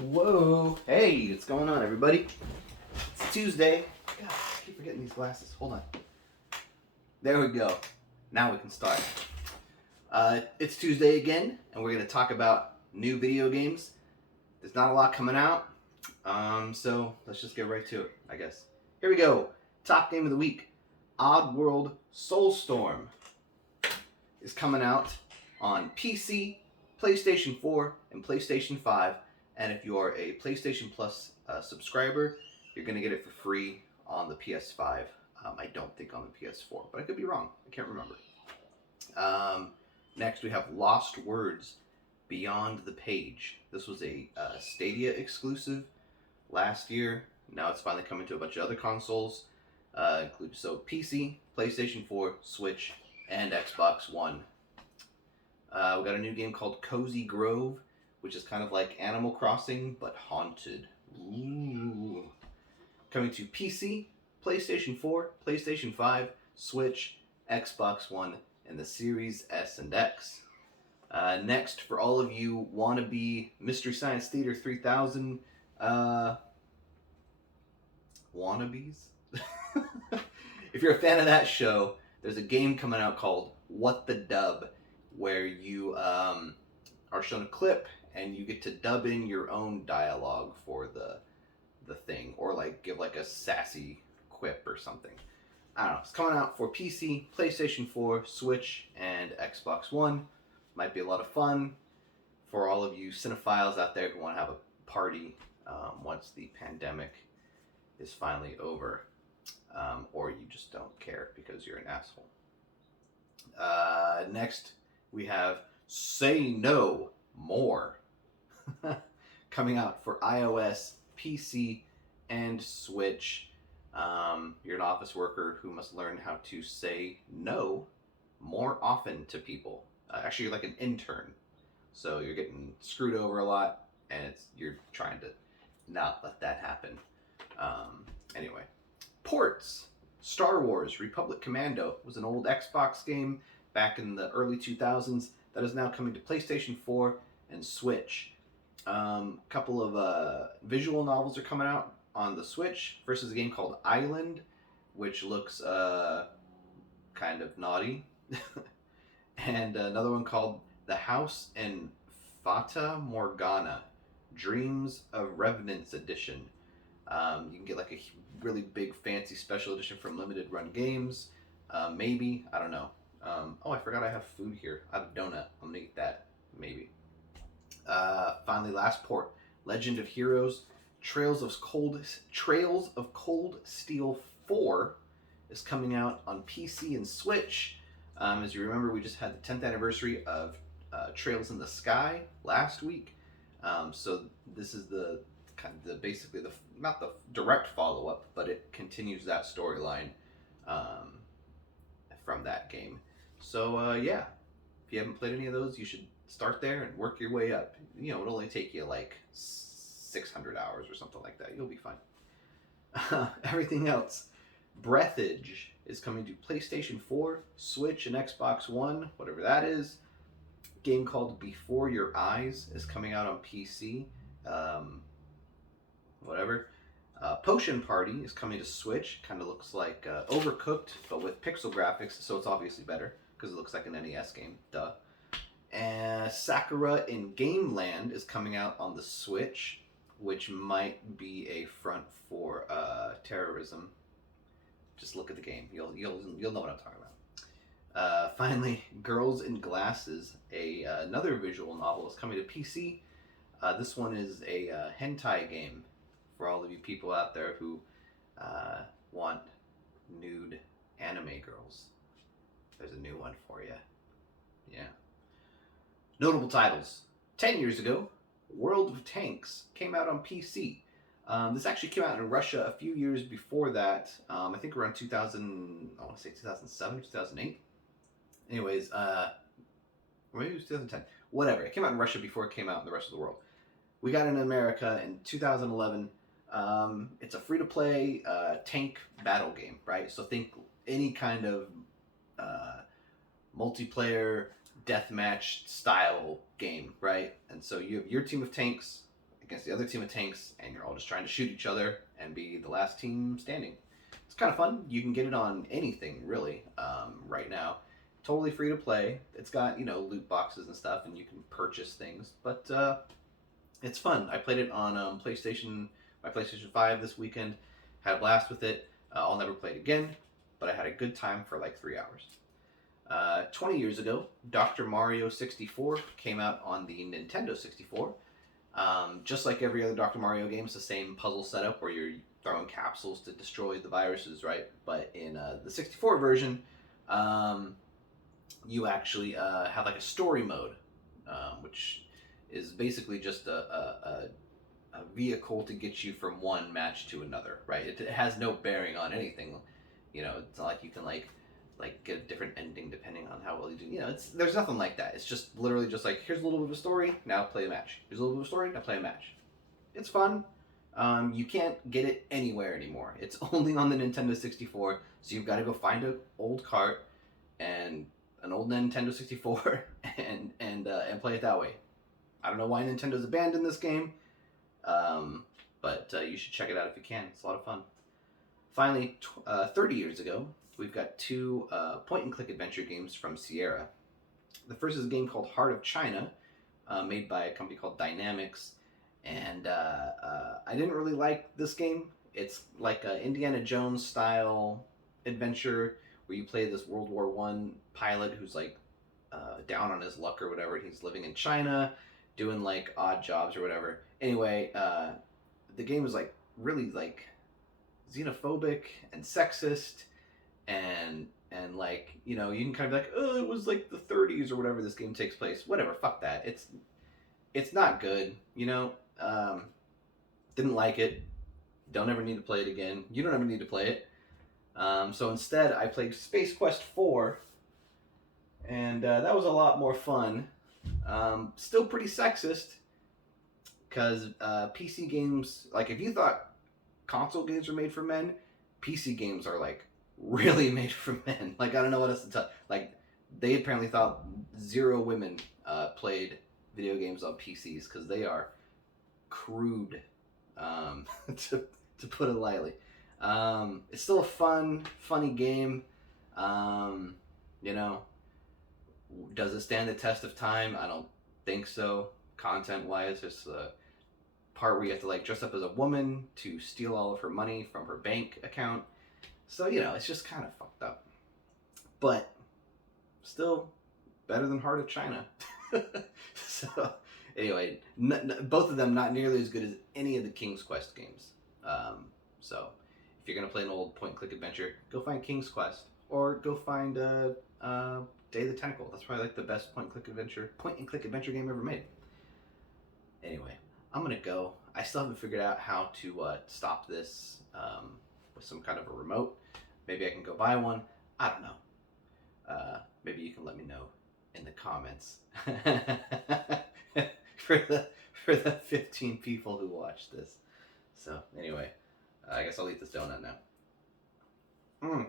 Whoa. Hey, what's going on, everybody? It's Tuesday. God, I keep forgetting these glasses. Hold on. There we go. Now we can start. It's Tuesday again, and we're going to talk about new video games. There's not a lot coming out, so let's just get right to it, I guess. Here we go. Top game of the week. Oddworld Soulstorm is coming out on PC, PlayStation 4, and PlayStation 5. And if you are a PlayStation Plus subscriber, you're going to get it for free on the PS5. I don't think on the PS4, but I could be wrong. I can't remember. Next, we have Lost Words Beyond the Page. This was a Stadia exclusive last year. Now it's finally coming to a bunch of other consoles, including PC, PlayStation 4, Switch, and Xbox One. We got a new game called Cozy Grove, which is kind of like Animal Crossing, but haunted. Ooh. Coming to PC, PlayStation 4, PlayStation 5, Switch, Xbox One, and the Series S and X. Next, for all of you wannabe Mystery Science Theater 3000 wannabes, if you're a fan of that show, there's a game coming out called What the Dub, where you are shown a clip and you get to dub in your own dialogue for the thing, or like give like a sassy quip or something. I don't know. It's coming out for PC, PlayStation 4, Switch, and Xbox One. Might be a lot of fun for all of you cinephiles out there who want to have a party once the pandemic is finally over, or you just don't care because you're an asshole. Next, we have Say No More coming out for iOS, PC, and Switch. You're an office worker who must learn how to say no more often to people. Actually, you're like an intern, so you're getting screwed over a lot, and you're trying to not let that happen. Anyway, ports. Star Wars Republic Commando was an old Xbox game back in the early 2000s that is now coming to PlayStation 4 and Switch. A couple of visual novels are coming out on the Switch versus a game called Island, which looks kind of naughty. And another one called The House in Fata Morgana, Dreams of Revenants Edition. You can get like a really big fancy special edition from Limited Run Games. Maybe, I don't know. Oh, I forgot I have food here. I have a donut. I'm gonna eat that. Maybe. Finally, last port. Legend of Heroes. Trails of Cold Steel 4 is coming out on PC and Switch. As you remember, we just had the 10th anniversary of Trails in the Sky last week. So this is the basically not the direct follow up, but it continues that storyline from that game. So yeah, if you haven't played any of those, you should start there and work your way up. You know, it'll only take you like 600 hours or something like that. You'll be fine. Everything else. Breathage is coming to PlayStation 4, Switch, and Xbox One, whatever that is. A game called Before Your Eyes is coming out on PC. Whatever. Potion Party is coming to Switch. Kind of looks like Overcooked, but with pixel graphics, so it's obviously better because it looks like an NES game. Duh. And Sakura in Game Land is coming out on the Switch, which might be a front for terrorism. Just look at the game. You'll know what I'm talking about. Finally, Girls in Glasses, another visual novel, is coming to PC. This one is a hentai game for all of you people out there who want nude anime girls. There's a new one for you. Yeah. Notable titles. 10 years ago, World of Tanks came out on PC. This actually came out in Russia a few years before that. I think around 2000, I want to say 2007, 2008. Anyways, or maybe it was 2010. Whatever. It came out in Russia before it came out in the rest of the world. We got it in America in 2011. It's a free-to-play tank battle game, right? So think any kind of multiplayer deathmatch style game, right? And so you have your team of tanks against the other team of tanks, and you're all just trying to shoot each other and be the last team standing. It's kind of fun. You can get it on anything really right now. Totally free to play. It's got loot boxes and stuff, and you can purchase things, but it's fun. I played it on my PlayStation 5 this weekend. Had a blast with it. I'll never play it again, but I had a good time for like 3 hours. 20 years ago, Dr. Mario 64 came out on the Nintendo 64. Just like every other Dr. Mario game, it's the same puzzle setup where you're throwing capsules to destroy the viruses, right? But in the 64 version, you actually have like a story mode, which is basically just a vehicle to get you from one match to another, right? It has no bearing on anything. It's not like you can like get a different ending depending on how well you do. There's nothing like that. It's just literally just like, here's a little bit of a story, now play a match. Here's a little bit of a story, now play a match. It's fun. You can't get it anywhere anymore. It's only on the Nintendo 64, so you've got to go find an old cart and an old Nintendo 64 and play it that way. I don't know why Nintendo's abandoned this game, but you should check it out if you can. It's a lot of fun. Finally, 30 years ago, we've got two point-and-click adventure games from Sierra. The first is a game called Heart of China, made by a company called Dynamics, and I didn't really like this game. It's like an Indiana Jones style adventure where you play this World War I pilot who's like down on his luck or whatever. He's living in China, doing like odd jobs or whatever. Anyway, the game is like really like xenophobic and sexist, and like you can kind of be like, oh, it was like the 30s or whatever this game takes place. Whatever, fuck that. It's not good. Didn't like it. Don't ever need to play it again. You don't ever need to play it. So instead, I played Space Quest 4, and that was a lot more fun. Still pretty sexist, because PC games, like if you thought console games were made for men, PC games are like really made for men. Like I don't know what else to tell. Like they apparently thought 0 women played video games on PCs because they are crude, to put it lightly. It's still a funny game. Does it stand the test of time? I don't think so. Content-wise, there's a part where you have to like dress up as a woman to steal all of her money from her bank account. So, it's just kind of fucked up. But still better than Heart of China. So, anyway, both of them not nearly as good as any of the King's Quest games. So, if you're going to play an old point-and-click adventure, go find King's Quest. Or go find Day of the Tentacle. That's probably like the best point-and-click adventure game ever made. Anyway, I'm going to go. I still haven't figured out how to stop this with some kind of a remote. Maybe I can go buy one. I don't know. Maybe you can let me know in the comments for the 15 people who watch this. So anyway, I guess I'll eat this donut now.